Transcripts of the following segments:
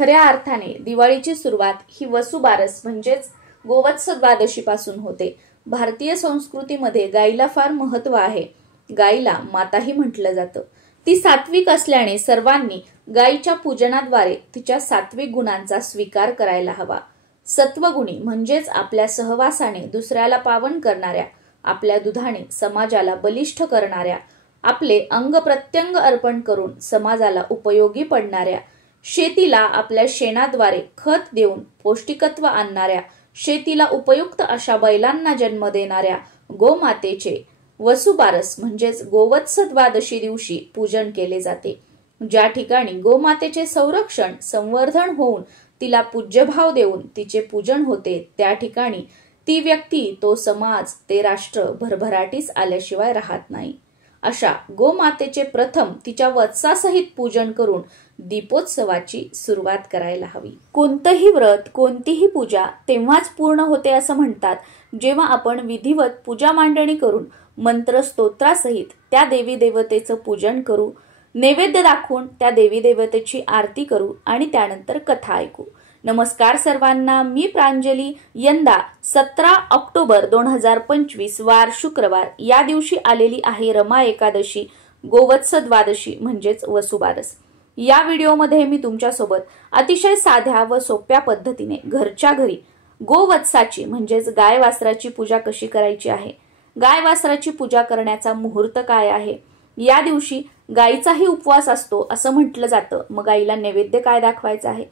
खऱ्या अर्थाने दिवाळीची सुरुवात ही वसुबारस म्हणजेच गोवत्स द्वादशीपासून होते। भारतीय संस्कृतीमध्ये गायीला फार महत्त्व आहे। गायीला माताही म्हटलं जातं। ती सात्विक असल्याने सर्वांनी गायीच्या पूजनाद्वारे तिच्या सात्विक गुणांचा स्वीकार करायला हवा। सत्वगुणी म्हणजेच आपल्या सहवासाने दुसऱ्याला पावन करणाऱ्या, आपल्या दुधाने समाजाला बलिष्ठ करणाऱ्या, आपले अंग प्रत्यंग अर्पण करून समाजाला उपयोगी पडणाऱ्या, शेतीला आपल्या शेणाद्वारे खत देऊन पौष्टिकत्व आणणाऱ्या, शेतीला उपयुक्त अशा बैलांना जन्म देणाऱ्या गोमातेचे वसुबारस म्हणजेच गोवत्स द्वादशी दिवशी पूजन केले जाते। ज्या ठिकाणी गोमातेचे संरक्षण संवर्धन होऊन तिला पूज्यभाव देऊन तिचे पूजन होते, त्या ठिकाणी ती व्यक्ती, तो समाज, ते राष्ट्र भरभराटीस आल्याशिवाय राहत नाही। अशा गोमातेचे प्रथम तिच्या वत्सासहित पूजन करून दीपोत्सवाची सुरुवात करायला हवी। कोणतंही व्रत, कोणतीही पूजा तेव्हाच पूर्ण होते असं म्हणतात जेव्हा आपण विधिवत पूजा मांडणी करून मंत्र स्तोत्रासहित त्या देवी देवतेचं पूजन करू, नैवेद्य दाखवून त्या देवी देवतेची आरती करू आणि त्यानंतर कथा ऐकू। नमस्कार सर्वांना, मी प्रांजली। यंदा 17 ऑक्टोबर 2025 वार शुक्रवार या दिवशी आलेली आहे रमा एकादशी, गोवत्स द्वादशी म्हणजेच वसुबारस। या व्हिडिओमध्ये मी तुमच्यासोबत अतिशय साध्या व सोप्या पद्धतीने घरच्या घरी गोवत्साची म्हणजेच गाय वासराची पूजा कशी करायची आहे, गाय वासराची पूजा करण्याचा मुहूर्त काय आहे, या दिवशी गायीचाही उपवास असतो असं म्हटलं जातं, मग गायीला नैवेद्य काय दाखवायचा आहे।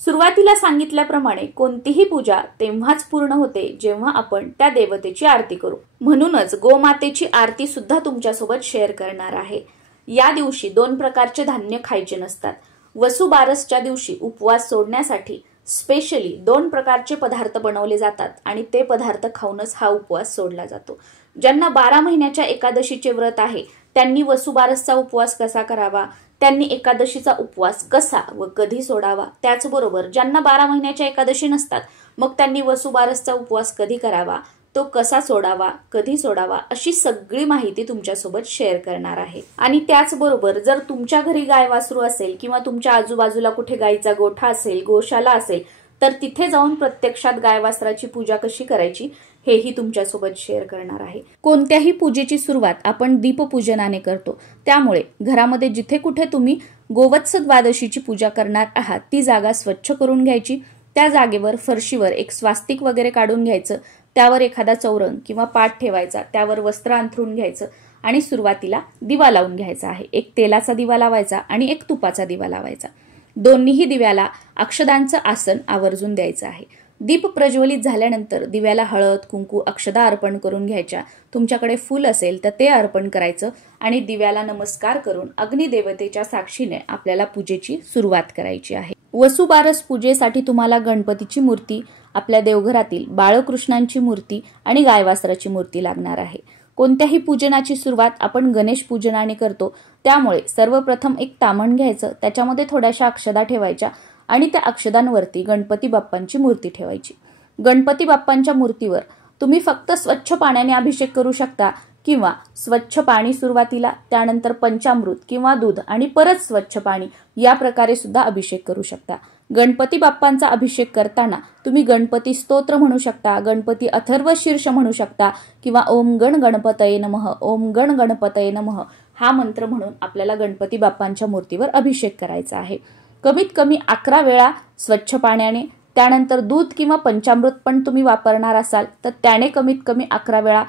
सुरुवातीला सांगितल्याप्रमाणे कोणतीही पूजा तेव्हाच पूर्ण होते जेव्हा आपण त्या देवतेची आरती करू। म्हणूनच गोमातेची आरती सुद्धा तुमच्यासोबत शेअर करणार आहे। या दिवशी 2 प्रकारचे धान्य खायचे नसतात। वसुबारसच्या दिवशी उपवास सोडण्यासाठी स्पेशली 2 प्रकारचे पदार्थ बनवले जातात आणि ते पदार्थ खाऊनच हा उपवास सोडला जातो। ज्यांना 12 महिन्याच्या एकादशीचे व्रत आहे त्यांनी वसुबारसचा उपवास कसा करावा, त्यांनी एकादशीचा उपवास कसा व कधी सोडावा, त्याचबरोबर ज्यांना 12 महिन्याच्या एकादशी नसतात मग त्यांनी वसुबारसचा उपवास कधी करावा, तो कसा सोडावा, कधी सोडावा, अशी सगळी माहिती तुमच्यासोबत शेअर करणार आहे। आणि त्याचबरोबर जर तुमच्या घरी गाय वासरू असेल किंवा तुमच्या आजूबाजूला कुठे गायीचा गोठा असेल, गोशाला असेल, तर तिथे जाऊन प्रत्यक्षात गाय वासराची पूजा कशी करायची हेही तुमच्यासोबत शेअर करणार आहे। कोणत्याही पूजेची सुरुवात आपण दीपपूजनाने करतो, त्यामुळे घरामध्ये जिथे कुठे तुम्ही गोवत्स द्वादशीची पूजा करणार आहात ती जागा स्वच्छ करून घ्यायची। त्या जागेवर फरशीवर एक स्वास्तिक वगैरे काढून घ्यायचं, त्यावर एखादा चौरंग किंवा पाट ठेवायचा, त्यावर वस्त्र अंथरून घ्यायचं आणि सुरुवातीला दिवा लावून घ्यायचा आहे। एक तेलाचा दिवा लावायचा आणि एक तुपाचा दिवा लावायचा। दोन्हीही दिव्याला अक्षदांचं आसन आवर्जून द्यायचं आहे। दीप प्रज्वलित झाल्यानंतर दिव्याला हळद, कुंकू, अक्षदा अर्पण करून घ्यायच्या। तुमच्याकडे फूल असेल तर ते अर्पण करायचं आणि दिव्याला नमस्कार करून अग्निदेवतेच्या साक्षीने आपल्याला पूजेची सुरुवात करायची आहे। वसुबारस पूजेसाठी तुम्हाला गणपतीची मूर्ती, आपल्या देवघरातील बाळकृष्णांची मूर्ती आणि गायवासराची मूर्ती लागणार आहे। कोणत्याही पूजनाची सुरुवात आपण गणेश पूजनाने करतो, त्यामुळे सर्वप्रथम एक तामण घ्यायचं, त्याच्यामध्ये थोड्याशा अक्षदा ठेवायच्या आणि त्या अक्षदांवरती गणपती बाप्पांची मूर्ती ठेवायची। गणपती बाप्पांच्या मूर्तीवर तुम्ही फक्त स्वच्छ पाण्याने अभिषेक करू शकता किंवा स्वच्छ पाणी सुरुवातीला, त्यानंतर पंचामृत किंवा दूध आणि परत स्वच्छ पाणी, या प्रकारे सुद्धा अभिषेक करू शकता। गणपती बाप्पांचा अभिषेक करताना तुम्ही गणपती स्तोत्र म्हणू शकता, गणपती अथर्व शीर्ष म्हणू शकता किंवा ओम गण गणपतये नमः, ओम गण गणपतये नमः हा मंत्र म्हणून आपल्याला गणपती बाप्पांच्या मूर्तीवर अभिषेक करायचा आहे। कमीत कमी 11 वेळा स्वच्छ पाण्याने, त्यानंतर दूध किंवा पंचामृत पण तुम्ही वापरणार असाल तर त्याने कमीत कमी 11 वेळा,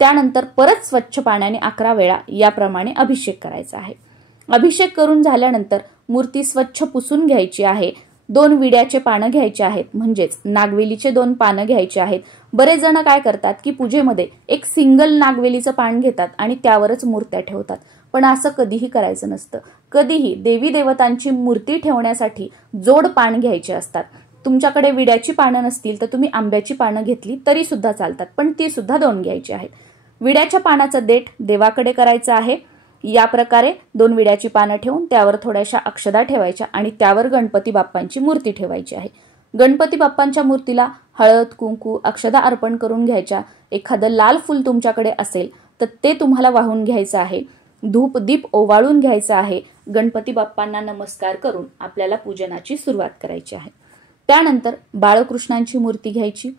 त्यानंतर परत स्वच्छ पाण्याने 11 वेळा, याप्रमाणे अभिषेक करायचा आहे। अभिषेक करून झाल्यानंतर मूर्ती स्वच्छ पुसून घ्यायची आहे। 2 विड्याचे पानं घ्यायचे आहेत, म्हणजेच नागवेलीचे 2 पानं घ्यायचे आहेत। बरेच जण काय करतात की पूजेमध्ये एक सिंगल नागवेलीचं पान घेतात आणि त्यावरच मूर्त्या ठेवतात, पण असं कधीही करायचं नसतं। कधीही देवी देवतांची मूर्ती ठेवण्यासाठी जोड पान घ्यायचे असतात। तुमच्याकडे विड्याची पानं नसतील तर तुम्ही आंब्याची पानं घेतली तरी सुद्धा चालतात, पण ती सुद्धा 2 घ्यायची आहेत। विड्याच्या पानाचं देठ देवाकडे करायचं आहे। या प्रकारे 2 विड्याची पानं ठेवून त्यावर थोड्याशा अक्षदा ठेवायच्या आणि त्यावर गणपती बाप्पांची मूर्ती ठेवायची आहे। गणपती बाप्पांच्या मूर्तीला हळद, कुंकू, अक्षदा अर्पण करून घ्यायच्या। एखादं लाल फूल तुमच्याकडे असेल तर ते तुम्हाला वाहून घ्यायचं आहे। धूप दीप ओवाळून घ्यायचा आहे. गणपती बाप्पांना नमस्कार करून आपल्याला पूजनाची सुरुवात करायची आहे. त्यानंतर बाळकृष्णांची मूर्ती घ्यायची.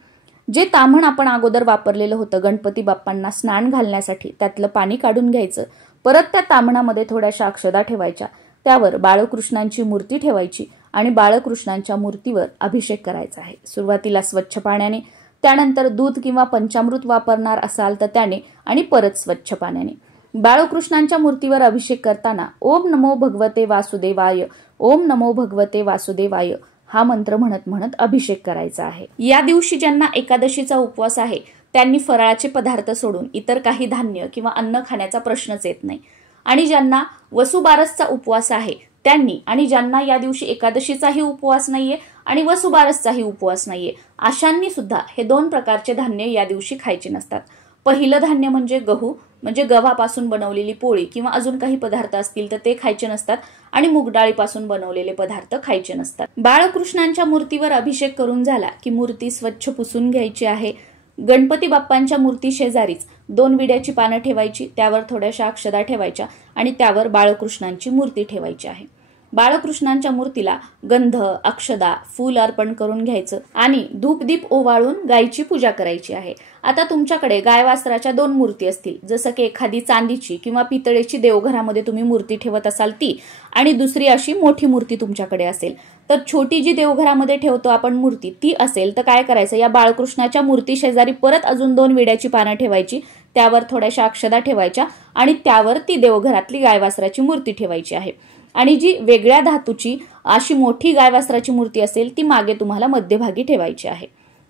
जे ताम्हण आपण अगोदर वापरलेलं होतं गणपती बाप्पांना स्नान घालण्यासाठी, त्यातलं पाणी काढून घ्यायचं. परत त्या ताम्हणामध्ये थोड्याशा अक्षदा ठेवायच्या. त्यावर बाळकृष्णांची मूर्ती ठेवायची आणि बाळकृष्णांच्या मूर्तीवर अभिषेक करायचा आहे. सुरुवातीला स्वच्छ पाण्याने, त्यानंतर दूध किंवा पंचामृत वापरणार असाल तर त्याने, आणि परत स्वच्छ पाण्याने. बाळकृष्णांच्या मूर्तीवर अभिषेक करताना ओम नमो भगवते वासुदेवाय, ओम नमो भगवते वासुदेवाय हा मंत्र म्हणत म्हणत अभिषेक करायचा आहे. या दिवशी ज्यांना एकादशीचा उपवास आहे त्यांनी फराळाचे पदार्थ सोडून इतर काही धान्य किंवा अन्न खाण्याचा प्रश्नच येत नाही. आणि ज्यांना वसुबारसचा उपवास आहे त्यांनी, आणि ज्यांना या दिवशी एकादशीचाही उपवास नाहीये आणि वसुबारसचाही उपवास नाहीये, अशांनी सुद्धा हे 2 प्रकारचे धान्य या दिवशी खायचे नसतात. पहिलं धान्य म्हणजे गहू, म्हणजे गव्हापासून बनवलेली पोळी किंवा अजून काही पदार्थ असतील तर ते खायचे नसतात, आणि मूग डाळीपासून बनवलेले पदार्थ खायचे नसतात. बाळकृष्णांच्या मूर्तीवर अभिषेक करून झाला की मूर्ती स्वच्छ पुसून घ्यायची आहे. गणपती बाप्पांच्या मूर्ती शेजारीच 2 विड्याची पानं ठेवायची, त्यावर थोड्याशा अक्षदा ठेवायच्या आणि त्यावर बाळकृष्णांची मूर्ती ठेवायची आहे. बाळकृष्णांच्या मूर्तीला गंध, अक्षदा, फूल अर्पण करून घ्यायचं आणि धूपदीप ओवाळून गायीची पूजा करायची आहे. आता तुमच्याकडे गायवासराच्या 2 मूर्ती असतील, जसं की एखादी चांदीची किंवा पितळेची देवघरामध्ये तुम्ही मूर्ती ठेवत असाल ती, आणि दुसरी अशी मोठी मूर्ती तुमच्याकडे असेल, तर छोटी जी देवघरामध्ये ठेवतो आपण मूर्ती ती असेल तर काय करायचं, या बाळकृष्णाच्या मूर्ती शेजारी परत अजून 2 विड्याची पानं ठेवायची, त्यावर थोड्याशा अक्षदा ठेवायच्या आणि त्यावर ती देवघरातली गायवासराची मूर्ती ठेवायची आहे. आणि जी वेगळ्या धातूची अशी मोठी गायवासराची मूर्ती असेल ती मागे तुम्हाला मध्यभागी ठेवायची आहे.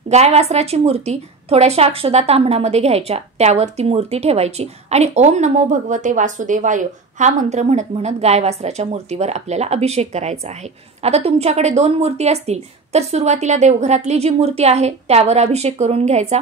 गायवासराची मूर्ती थोड्याशा अक्षदा ताम्हणामध्ये घ्यायच्या, त्यावर ती मूर्ती ठेवायची आणि ओम नमो भगवते वासुदेवाय हा मंत्र म्हणत म्हणत गायवासराच्या मूर्तीवर आपल्याला अभिषेक करायचा आहे. आता तुमच्याकडे 2 मूर्ती असतील तर सुरुवातीला देवघरातली जी मूर्ती आहे त्यावर अभिषेक करून घ्यायचा.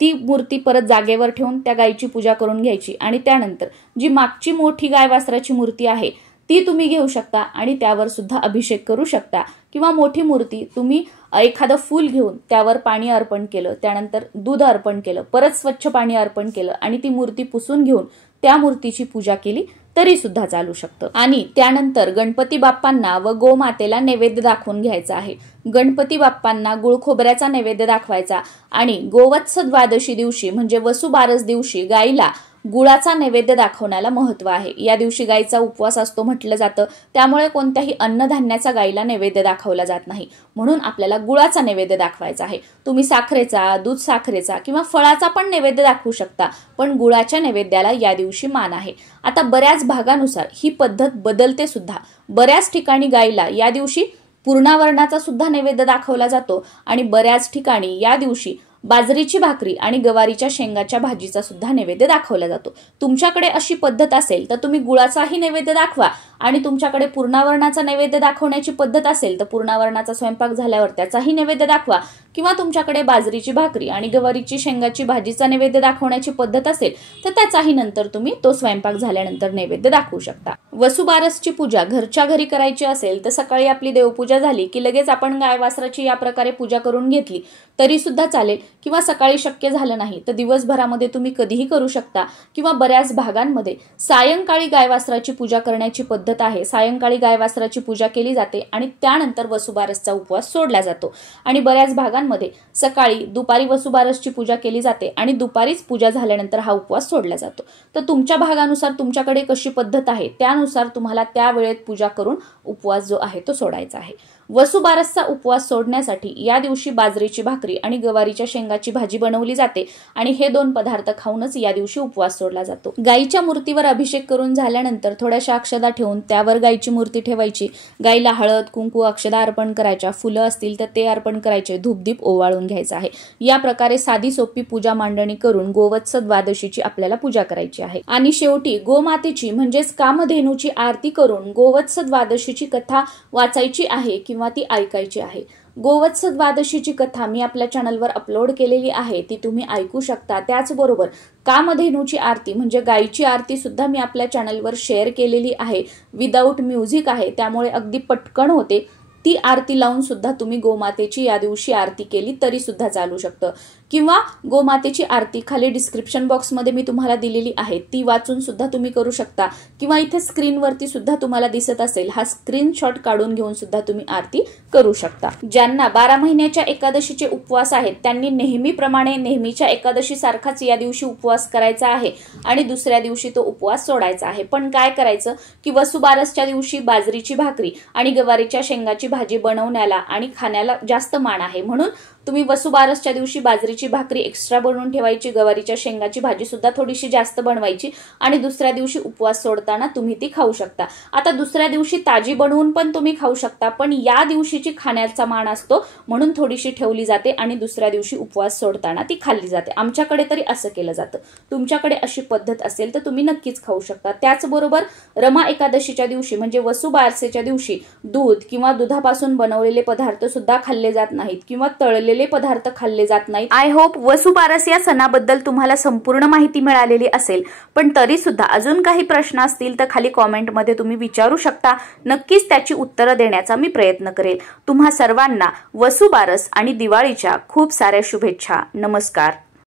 ती मूर्ती परत जागेवर ठेवून त्या गायीची पूजा करून घ्यायची आणि त्यानंतर जी मागची मोठी गायवासराची मूर्ती आहे ती तुम्ही घेऊ शकता आणि त्यावर सुद्धा अभिषेक करू शकता. किंवा मोठी मूर्ती तुम्ही एखादं फूल घेऊन त्यावर पाणी अर्पण केलं, त्यानंतर दूध अर्पण केलं, परत स्वच्छ पाणी अर्पण केलं आणि ती मूर्ती पुसून घेऊन त्या मूर्तीची पूजा केली तरी सुद्धा चालू शकतं. आणि त्यानंतर गणपती बाप्पांना व गोमातेला नैवेद्य दाखवून घ्यायचा आहे. गणपती बाप्पांना गुळ खोबऱ्याचा नैवेद्य दाखवायचा आणि गोवत्स द्वादशी दिवशी म्हणजे वसुबारस दिवशी गाईला गुळाचा नैवेद्य दाखवण्याला महत्व आहे. या दिवशी गाईचा उपवास असतो म्हटलं जातं, त्यामुळे कोणत्याही अन्नधान्याचा गाईला नैवेद्य दाखवला जात नाही, म्हणून आपल्याला गुळाचा नैवेद्य दाखवायचा आहे. तुम्ही साखरेचा, दूध साखरेचा किंवा फळाचा पण नैवेद्य दाखवू शकता, पण गुळाच्या नैवेद्याला या दिवशी मान आहे. आता बऱ्याच भागानुसार ही पद्धत बदलते सुद्धा. बऱ्याच ठिकाणी गाईला या दिवशी पूर्णावरणाचा सुद्धा नैवेद्य दाखवला जातो आणि बऱ्याच ठिकाणी या दिवशी बाजरीची भाकरी आणि गवारीच्या शेंगाच्या भाजीचा सुद्धा नैवेद्य दाखवला जातो. तुमच्याकडे अशी पद्धत असेल तर तुम्ही गुळाचाही नैवेद्य दाखवा आणि तुमच्याकडे पूर्णावरणाचा नैवेद्य दाखवण्याची पद्धत असेल तर पूर्णावरणाचा स्वयंपाक झाल्यावर त्याचाही नैवेद्य दाखवा. किंवा तुमच्याकडे बाजरीची भाकरी आणि गवारीची शेंगाची भाजीचा नैवेद्य दाखवण्याची पद्धत असेल तर त्याचाही नंतर तुम्ही तो स्वयंपाक झाल्यानंतर नैवेद्य दाखवू शकता. वसुबारसची पूजा घरच्या घरी करायची असेल तर सकाळी आपली देवपूजा झाली की लगेच आपण गायवासराची या प्रकारे पूजा करून घेतली तरी सुद्धा चालेल, किंवा सकाळी शक्य झालं नाही तर दिवसभरामध्ये तुम्ही कधीही करू शकता. किंवा बऱ्याच भागांमध्ये सायंकाळी गायवासराची पूजा करण्याची पद्धत आहे. सायंकाळी गायवासराची पूजा केली जाते आणि त्यानंतर वसुबारसचा उपवास सोडला जातो. आणि बऱ्याच भागांमध्ये सकाळी दुपारी वसुबारसची पूजा केली जाते आणि दुपारीच पूजा झाल्यानंतर हा उपवास सोडला जातो. तर तुमच्या भागानुसार तुमच्याकडे कशी पद्धत आहे त्यानुसार तुम्हाला त्या वेळेत पूजा करून उपवास जो आहे तो सोडायचा आहे. वसुबारसचा उपवास सोडण्यासाठी या दिवशी बाजरीची भाकरी आणि गवारीच्या शेंगाची भाजी बनवली जाते आणि हे 2 पदार्थ खाऊनच या दिवशी उपवास सोडला जातो. गायीच्या मूर्तीवर अभिषेक करून झाल्यानंतर थोड्याशा अक्षदा ठेवून त्यावर गायीची मूर्ती ठेवायची. गायीला हळद, कुंकू, अक्षदा अर्पण करायच्या. फुलं असतील तर ते अर्पण करायचे. धूपदीप ओवाळून घ्यायचा आहे. या प्रकारे साधी सोपी पूजा मांडणी करून गोवत्स द्वादशीची आपल्याला पूजा करायची आहे. आणि शेवटी गोमातेची म्हणजेच कामधेनूची आरती करून गोवत्स द्वादशीची कथा वाचायची आहे किंवा ती ऐकायची आहे. गोवत्स द्वादशीची कथा मी आपल्या चॅनलवर अपलोड केलेली आहे, ती तुम्ही ऐकू शकता. त्याचबरोबर कामधेनूची आरती म्हणजे गायीची आरती सुद्धा मी आपल्या चॅनलवर शेअर केलेली आहे. विदाऊट म्युझिक आहे, त्यामुळे अगदी पटकन होते. ती आरती लावून सुद्धा तुम्ही गोमातेची या दिवशी आरती केली तरी सुद्धा चालू शकतं. किंवा गोमातेची आरती खाली डिस्क्रिप्शन बॉक्समध्ये मी तुम्हाला दिलेली आहे, ती वाचून सुद्धा तुम्ही करू शकता. किंवा इथे स्क्रीनवरती सुद्धा तुम्हाला दिसत असेल, हा स्क्रीनशॉट काढून घेऊन सुद्धा तुम्ही आरती करू शकता. ज्यांना 12 महिन्याच्या एकादशीचे उपवास आहेत त्यांनी नेहमीप्रमाणे नेहमीच्या एकादशी सारखाच या दिवशी उपवास करायचा आहे आणि दुसऱ्या दिवशी तो उपवास सोडायचा आहे. पण काय करायचं की वसुबारसच्या दिवशी बाजरीची भाकरी आणि गवारीच्या शेंगाची भाजी बनवण्याला आणि खाण्याला जास्त मान आहे. म्हणून तुम्ही वसुबारसच्या दिवशी बाजरीची भाकरी एक्स्ट्रा बनवून ठेवायची, गवारीच्या शेंगाची भाजी सुद्धा थोडीशी जास्त बनवायची आणि दुसऱ्या दिवशी उपवास सोडताना तुम्ही ती खाऊ शकता. आता दुसऱ्या दिवशी ताजी बनवून पण तुम्ही खाऊ शकता, पण या दिवशीची खाण्याचा मान असतो म्हणून थोडीशी ठेवली जाते आणि दुसऱ्या दिवशी उपवास सोडताना ती खाल्ली जाते. आमच्याकडे तरी असं केलं जातं. तुमच्याकडे अशी पद्धत असेल तर तुम्ही नक्कीच खाऊ शकता. त्याचबरोबर रमा एकादशीच्या दिवशी म्हणजे वसुबारसेच्या दिवशी दूध किंवा दुधापासून बनवलेले पदार्थ सुद्धा खाल्ले जात नाहीत किंवा तळलेले पदार्थ खाल्ले जात नाहीत. आय होप वसुबारस या सणाबद्दल तुम्हाला संपूर्ण माहिती मिळालेली असेल. पण तरी सुद्धा अजून काही प्रश्न असतील तर खाली कॉमेंटमध्ये तुम्ही विचारू शकता. नक्कीच त्याची उत्तरं देण्याचा मी प्रयत्न करेल. तुम्हा सर्वांना वसुबारस आणि दिवाळीच्या खूप साऱ्या शुभेच्छा. नमस्कार.